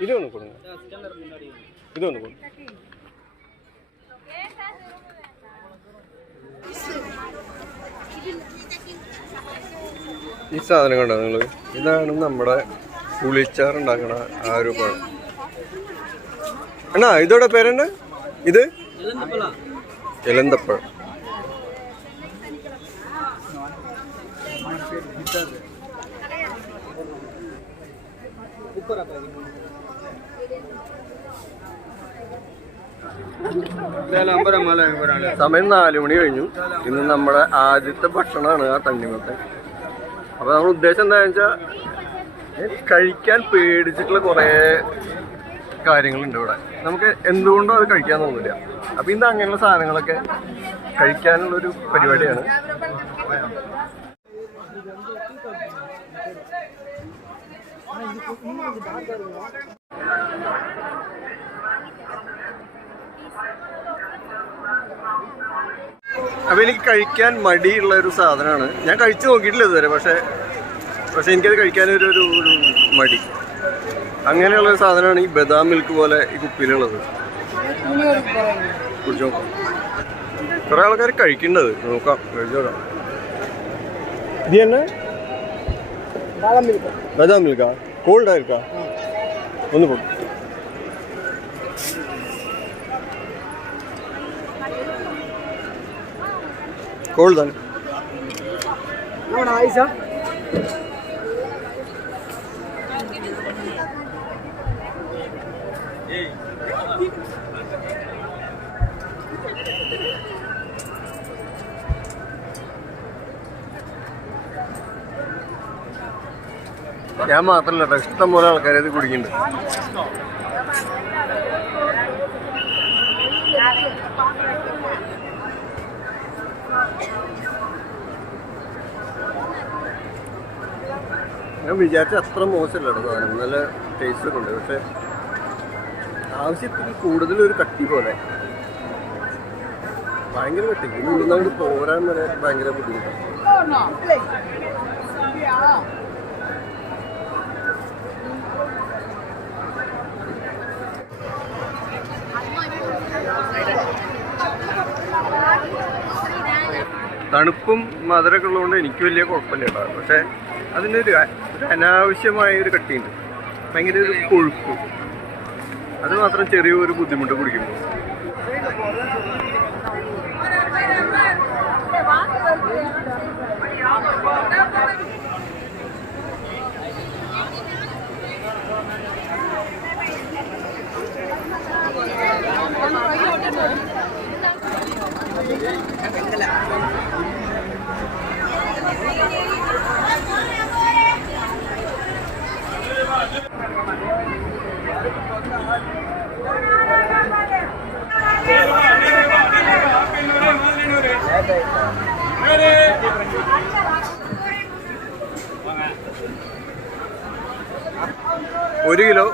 இது ஒன்று கொடுங்க இது ஒன்று கொடுங்க ഈ സാധനം കണ്ടോ നിങ്ങൾ ഇതാണ് നമ്മുടെ പുളിച്ചാറുണ്ടാക്കണ ആ ഒരു പഴം അണ്ണാ ഇതോടെ പേരെന്നാ ഇത് എലന്തപ്പഴം സമയം നാല് മണി കഴിഞ്ഞു. ഇന്ന് നമ്മുടെ ആദ്യത്തെ ഭക്ഷണമാണ് ആ തണ്ണിമത്തൻ അപ്പൊ നമ്മൾ ഉദ്ദേശം എന്താണെന്ന് വെച്ചാൽ കഴിക്കാൻ പേടിച്ചിട്ടുള്ള കുറേ കാര്യങ്ങളുണ്ട് ഇവിടെ. നമുക്ക് എന്തുകൊണ്ടും അത് കഴിക്കാൻ തോന്നില്ല. അപ്പൊ ഇന്ന് അങ്ങനെയുള്ള സാധനങ്ങളൊക്കെ കഴിക്കാനുള്ളൊരു പരിപാടിയാണ്. അപ്പൊ എനിക്ക് കഴിക്കാൻ മടിയുള്ള ഒരു സാധനമാണ്. ഞാൻ കഴിച്ചു നോക്കിയിട്ടില്ല ഇതുവരെ പക്ഷെ പക്ഷെ എനിക്കത് കഴിക്കാൻ ഒരു ഒരു ഒരു മടി. അങ്ങനെയുള്ള ഒരു സാധനമാണ് ഈ ബദാം മിൽക്ക് പോലെ ഈ കുപ്പിയിലുള്ളത്. കുടിച്ചു? നോക്കാം കുറെ ആൾക്കാർ കഴിക്കേണ്ടത്. നോക്കാം കഴിച്ചു നോക്കാം. ഇത് തന്നെ? ബദാം മിൽക്കാ? കോൾഡ് ആയിരിക്കാ ഒന്ന് പോകും കോൾഡ് തന്നെ ഞാൻ മാത്രല്ല ഇഷ്ടം പോലെ ആൾക്കാർ ഇത് കുടിക്കുന്നുണ്ട്. ഞാൻ വിചാരിച്ച അത്ര മോശമല്ല കേട്ടോ സാധനം. നല്ല ടേസ്റ്റ് ഒക്കെ ഉണ്ട്. പക്ഷെ ആവശ്യത്തിന് കൂടുതൽ ഒരു കട്ടി പോലെ. ഭയങ്കര കട്ടി. ഇനി ഇവിടുന്ന് പോരാൻ വരെ ഭയങ്കര ബുദ്ധിമുട്ടാണ്. തണുപ്പും മധുരമൊക്കെ ഉള്ളതുകൊണ്ട് എനിക്ക് വലിയ കുഴപ്പമില്ല കേട്ടോ. പക്ഷേ അതിനൊരു ഒരു അനാവശ്യമായ ഒരു കട്ടിയുണ്ട്. ഭയങ്കര ഒരു കൊഴുപ്പ്. അത് മാത്രം ചെറിയൊരു ബുദ്ധിമുട്ട് കുടിക്കുമ്പോൾ ഒരു കിലോ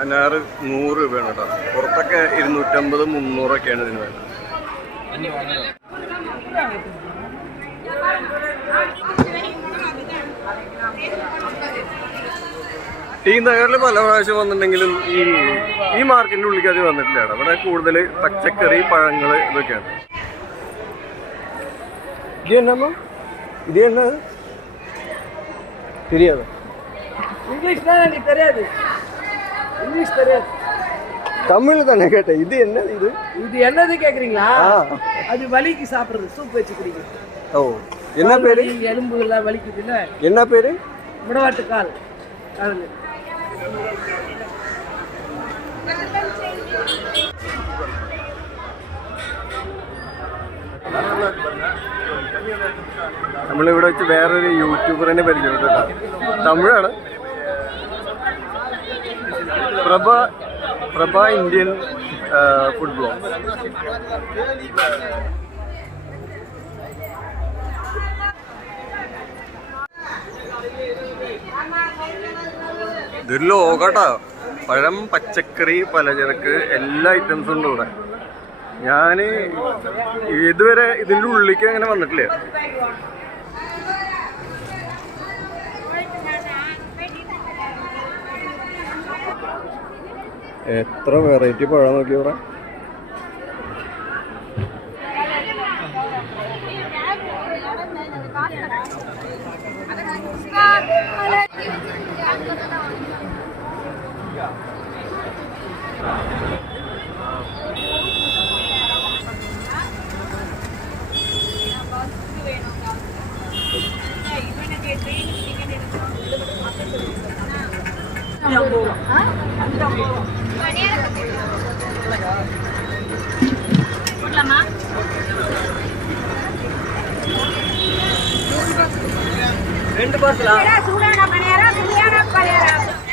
അനാറ് നൂറ് രൂപയാണ് കേട്ടോ. പുറത്തൊക്കെ ഇരുന്നൂറ്റമ്പത് മുന്നൂറൊക്കെയാണ് ഇതിന് വേണ്ടത്. ടീ നഗറിൽ പല പ്രാവശ്യം വന്നിട്ടുണ്ടെങ്കിലും ഈ ഈ മാർക്കറ്റിന്റെ ഉള്ളിലേക്ക് അത് വന്നിട്ടില്ല ഇവിടെ കൂടുതൽ പച്ചക്കറി പഴങ്ങൾ ഇതൊക്കെയാണ്. இது என்னம்மா? இது என்ன? தெரியாது. இங்கிலீஷ் தான் எனக்கு தெரியாது. இங்கிலீஷ் தெரியாது. தமிழ் தானே கேட்டேன். இது என்னது இது? இது என்னது கேக்குறீங்களா? அது வலிக்கு சாப்பிடுறது சூப் வச்சு குடிக்கிறது. ஓ. என்ன பேரு? எலும்பு எல்லாம் வலிக்குது இல்ல என்ன பேரு? முடவாட்டு கால். கடல் Thank നമ്മളിവിടെ വെച്ച് വേറൊരു യൂട്യൂബറിനെ പരിചയപ്പെട്ടു കേട്ടോ തമിഴാണ്. Prabha Prabha Indian food blog ഇതൊരു ലോകട്ടാ. പഴം പച്ചക്കറി പലചരക്ക് എല്ലാ ഐറ്റംസും ഉണ്ട് ഇവിടെ ഞാൻ ഇതുവരെ ഇതിന്റെ ഉള്ളിലേക്ക് അങ്ങനെ വന്നിട്ടില്ല. എത്ര വെറൈറ്റി പഴം നോക്കി ഇവിടെ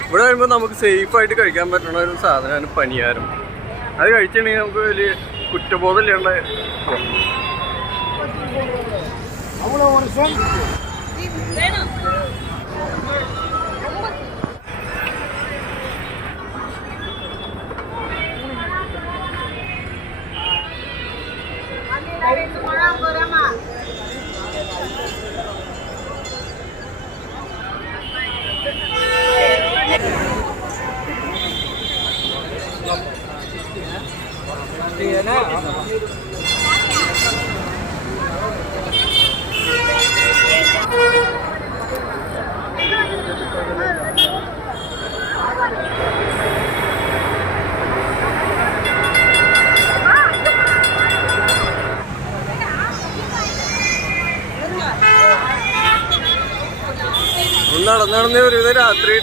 ഇവിടെ വരുമ്പോൾ നമുക്ക് സേഫ് ആയിട്ട് കഴിക്കാൻ പറ്റുന്ന ഒരു സാധനമാണ് പനിയാരം. അത് കഴിച്ചിട്ടുണ്ടെങ്കിൽ നമുക്ക് വലിയ കുറ്റബോധം ഇല്ലാണ്ട് ഒന്ന് രാത്രി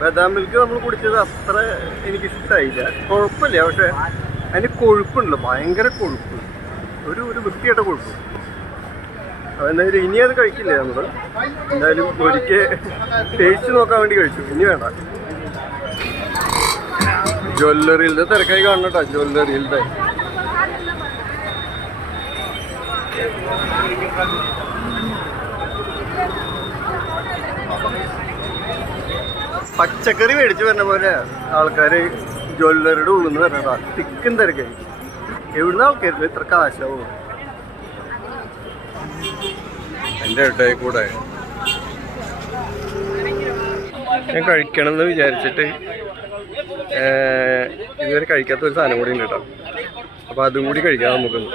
ബദാം മിൽക്ക് നമ്മൾ കുടിച്ചത് അത്ര എനിക്ക് ഇഷ്ടമായില്ല കുഴപ്പമില്ല പക്ഷെ അതിന് കൊഴുപ്പുണ്ടല്ലോ ഭയങ്കര കൊഴുപ്പ്. ഒരു ഒരു വൃത്തിയായിട്ട് കൊഴുപ്പ്. അതെന്തായാലും ഇനി അത് കഴിക്കില്ല നമ്മൾ എന്തായാലും ഒരിക്കൽ ടേസ്റ്റ് നോക്കാൻ വേണ്ടി കഴിച്ചു. ഇനി വേണ്ട. ജ്വല്ലറിയിലെ തിരക്കായി കാണണട്ടാ ജ്വല്ലറിയിലെ പച്ചക്കറി മേടിച്ച് വരുന്ന പോലെ ആൾക്കാർ ജ്വല്ലറിയുടെ ഉള്ളിൽ നിന്ന് വരണതാ തിക്കും തിരക്കായി. എവിടുന്ന ആൾക്കാരില്ല ഇത്ര കാശാവും? എൻ്റെ ഇടയിൽ കൂടെ ഞാൻ കഴിക്കണം എന്ന് വിചാരിച്ചിട്ട് ഏർ, ഇതുവരെ കഴിക്കാത്ത ഒരു സാധനം കൂടി ഉണ്ട് കേട്ടോ അപ്പൊ അതും കൂടി കഴിക്കാം നമുക്കൊന്ന്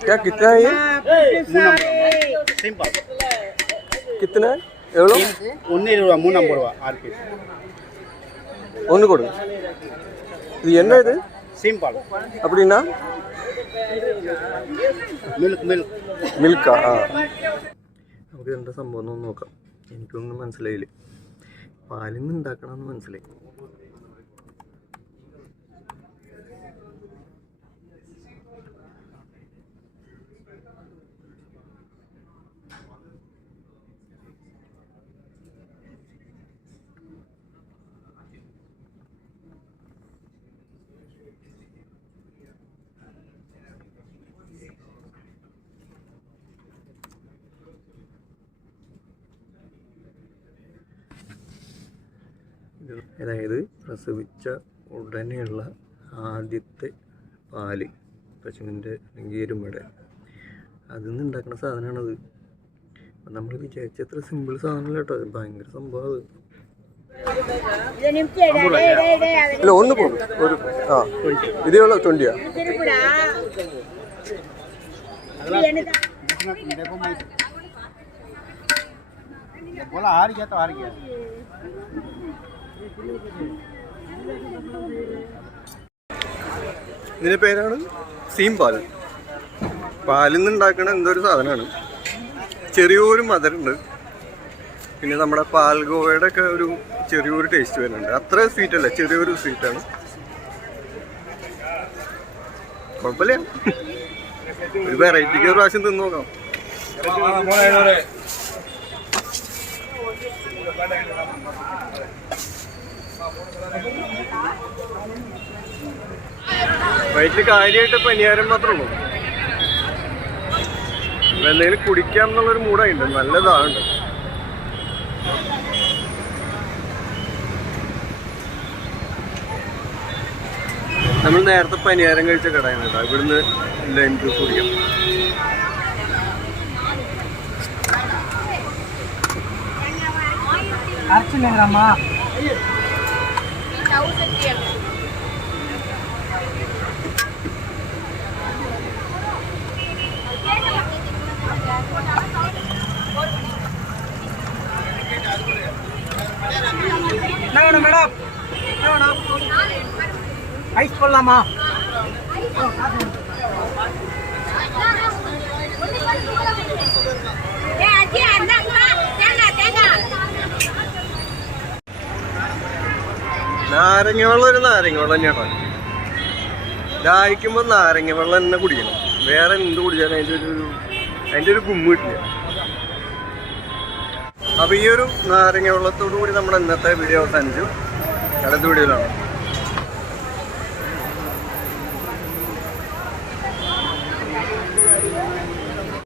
क्या कितना है ये कितना है एवलो ஒன்னே ரூபா மூணாம் ரூபா ஆறு பீஸ் ஒன்று கொடுங்க இது என்ன இது சீம்பால் அப்படின்னா மில்க் மில்க் മിൽക്കാ ആ. നമുക്ക് എന്താ സംഭവം നോക്കാം. എനിക്കൊന്നും മനസ്സിലായില്ല. പാലിൽ നിന്ന് ഉണ്ടാക്കണമെന്ന് മനസ്സിലായി. അതായത് പ്രസവിച്ച ഉടനെയുള്ള ആദ്യത്തെ പാല് പശുവിൻ്റെ അല്ലെങ്കിൽ എരുമയുടെ അതിൽ നിന്ന് ഉണ്ടാക്കുന്ന സാധനമാണത് അപ്പം നമ്മൾ വിചാരിച്ചത്ര സിമ്പിൾ സാധനമല്ല കേട്ടോ ഇത് ഭയങ്കര സംഭവം അത് അല്ല ഒന്ന് പോകും ഒരു ആ ഇതേ ഉള്ളൂ ട്വൻറ്റിയാ बोला हार गया तो हार गया ഇതിന്റെ പേരാണ് സീം പാൽ. പാലിൽ നിന്ന് എന്തൊരു സാധനമാണ്. ചെറിയൊരു മധുരമുണ്ട്. പിന്നെ നമ്മുടെ പാൽഗോവയുടെ ഒക്കെ ഒരു ചെറിയൊരു ടേസ്റ്റ് വരുന്നുണ്ട്. അത്ര സ്വീറ്റ് അല്ല ചെറിയൊരു സ്വീറ്റാണ് കുഴപ്പമില്ല. ഒരു വെറൈറ്റിക്ക് ഒരു പ്രാവശ്യം തിന്നു നോക്കാം. വയറ്റിൽ കാര്യമായിട്ട് പനിയാരം മാത്രമേ ഉള്ളൂ. എന്തെങ്കിലും കുടിക്കാം എന്നുള്ളൊരു മൂടായിട്ടുണ്ട് നല്ലതാണ് നമ്മൾ നേരത്തെ പനിയാരം കഴിച്ച കടയാണ് കേട്ടോ. ഇവിടുന്ന് ലൈം ജ്യൂസ് കുടിക്കാം. Thousand three hundred madam madam ice போடலாமா നാരങ്ങ വെള്ളം ഒരു നാരങ്ങ വെള്ളം തന്നെയാണ് ദാഹിക്കുമ്പോൾ നാരങ്ങ വെള്ളം തന്നെ കുടിക്കണം. വേറെ എന്ത് കുടിച്ചാലും അതിന്റെ ഒരു അതിന്റെ ഒരു ഗുമ്മ കിട്ടില്ല. അപ്പോൾ ഈ ഒരു നാരങ്ങ വെള്ളത്തോടു കൂടി നമ്മുടെ ഇന്നത്തെ വീഡിയോ അവസാനിച്ചു. അടുത്ത വീഡിയോയിലാണ്